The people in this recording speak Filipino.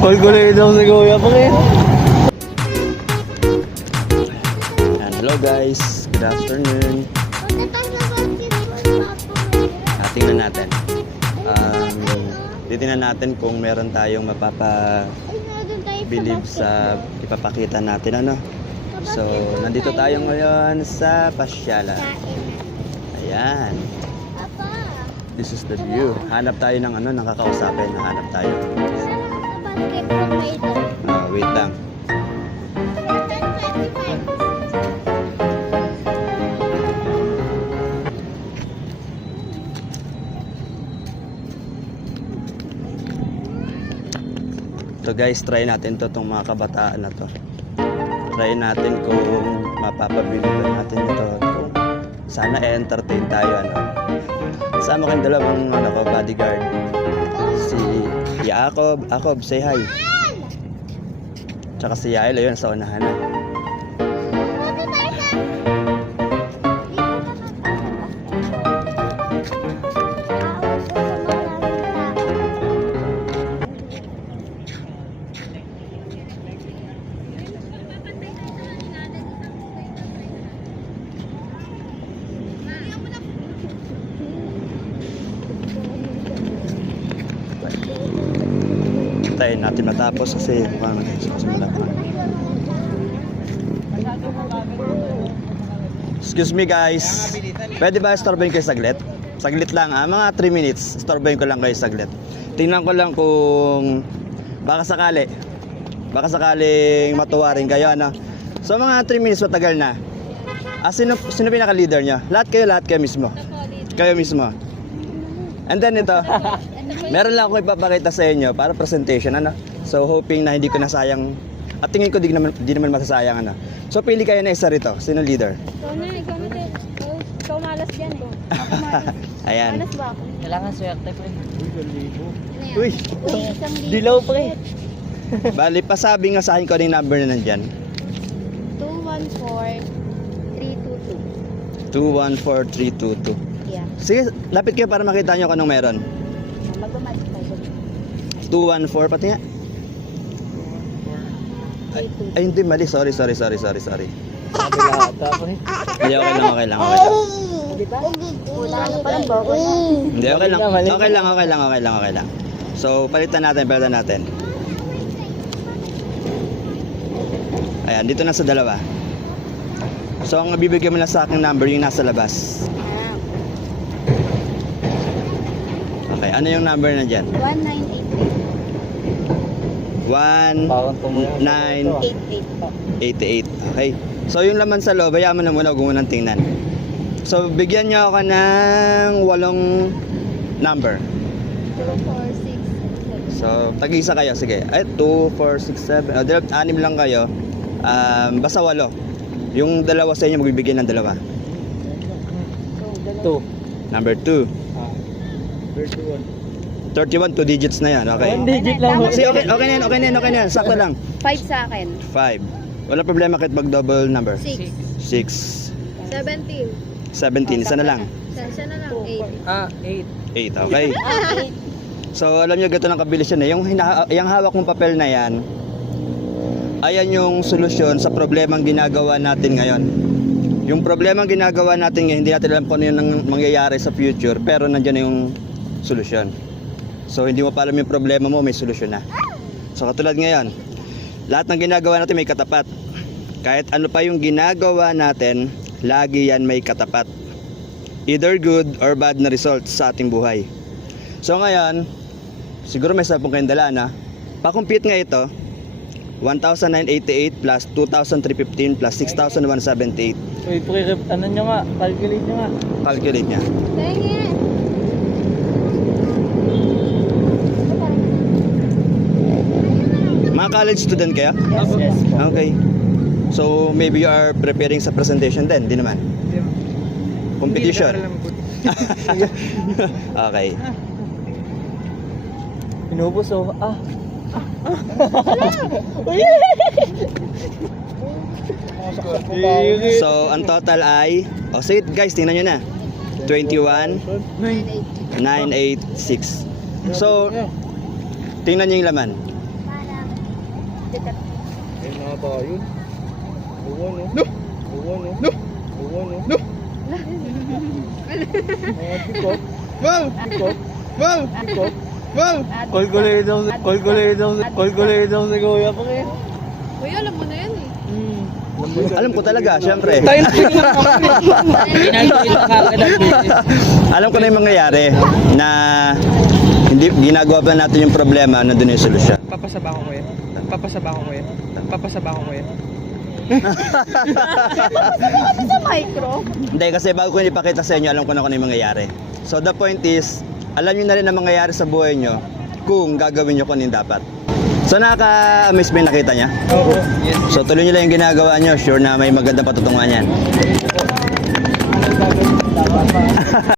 Kulkulay daw si Kuya Pakit. Hello guys, good afternoon. Tingnan natin. Titingnan natin kung meron tayong mapapabilib sa ipapakita natin, ano. So, nandito tayo ngayon sa Pasyalan. Ayan. This is the view. Hanap tayo ng ano, nakakausapin. Hanap tayo. Wait lang. So guys, try natin to, itong mga kabataan na to. Try natin kung mapapabiliban natin ito. Kung sana entertain tayo, ano. Kasama kayong dalawang ano ko, bodyguard. Si Jacob, say hi. Tsaka si Yael, ayun, sa unahan na. Tayo natin matapos kasi mukhang nagsisimula pa. Excuse me guys, pwede ba istorbohin kayo saglit? Saglit lang mga 3 minutes, istorbohin ko lang kayo saglit. Tingnan ko lang kung baka sakaling matuwarin kayo, ano? So mga 3 minutes matagal na. Sino pinaka-leader nyo? Lahat kayo mismo. Kayo mismo. And then ito, meron lang ako ipapakita sa inyo para presentation, ano. So hoping na hindi ko nasayang, at tingin ko di naman masasayang, ano. So pili kayo na isa rito. Sino leader? Ikaw na ikaw malas dyan eh. Ako malas. Ayan. Malas ba ako? Kailangan swerte po. Uy, Isang Dilaw pre. bali pasabi nga sa akin ko ano yung number na nandyan. 214322. 214322. Yeah. Sige, lapit kayo para makita nyo kung anong meron. Magmamalis tayo. 214 pati nga. Ay hindi, mali. Sorry. Sabi lahat pre. Hindi, okay lang. Diba? Wala na palang bago na. Hindi, okay lang. So, palitan natin. Ayan, dito na sa dalawa. So, ang bibigyan mo lang sa aking number yung nasa labas. Okay, ano yung number na dyan? 1988. 1988. Okay. So, yung laman sa loob, hayaan mo na muna, huwag mo nang tingnan. So, bigyan nyo ako ng 8 number. 246. So, tag-isa kayo, sige. Ay, 2, 4, 6, 7. 6 lang kayo. Basta 8. Yung dalawa sa inyo, magbibigyan ng dalawa. 2. Number 2. 31, 2 digits na yan. Okay. 1 digit lang. Kasi okay na yan. Sakto lang. 5 sa akin. 5. Wala problema kahit mag-double number. 6. 6. 17. 17. Isa na lang. Isa na lang. 8. 8. 8. Okay. 8. So, alam nyo, gato ng kabilis yun eh. Yung hawak mong papel na yan, ayan yung solusyon sa problemang ginagawa natin ngayon. Yung problemang ginagawa natin ngayon, hindi natin alam kung ano yung mangyayari sa future, pero nandiyan na yung solusyon. So, hindi mo pa alam yung problema mo, may solusyon na. So, katulad ngayon, lahat ng ginagawa natin may katapat. Kahit ano pa yung ginagawa natin, lagi yan may katapat. Either good or bad na results sa ating buhay. So, ngayon, siguro may sabong kayong dala na. Pa-compute nga ito, 1,988 plus 2,315 plus 6,178. Uy, pre, ano nyo nga? Calculate nyo nga. Calculate niya. Tingin. Mga college student kayo? Yes. Okay. So, maybe you are preparing sa presentation din, di naman? Competition? Okay. Pinupos oh. So, ang total ay, sige guys, tingnan nyo na. 21,986. So, tingnan nyo yung laman. Ay, mga ba yun? Uwan, no? Uwan, no? Uwan, no? Mga tikok. Wow! Tikok. Wow! Tikok. Wow! Calculator daw si Kuya pa kaya. Uy, alam mo na yan eh. Alam ko talaga, syempre. Tayo na Alam ko na yung mangyayari na hindi ginagawa pa natin yung problema, nandun yung solusyon. Papasaba ko kuya. Papasaba ko kuya. Papasaba ko kuya. Sa micro? Hindi, kasi bago ko ipakita sa inyo, alam ko na kung ano yung mangyayari. So the point is, alam nyo na rin ang mangyayari sa buhay nyo kung gagawin nyo kung ano yung dapat. So nakaka-amaze ba yung nakita niya? Oo. Yes. So tuloy nyo lang yung ginagawa nyo, sure na may magandang patutungan yan.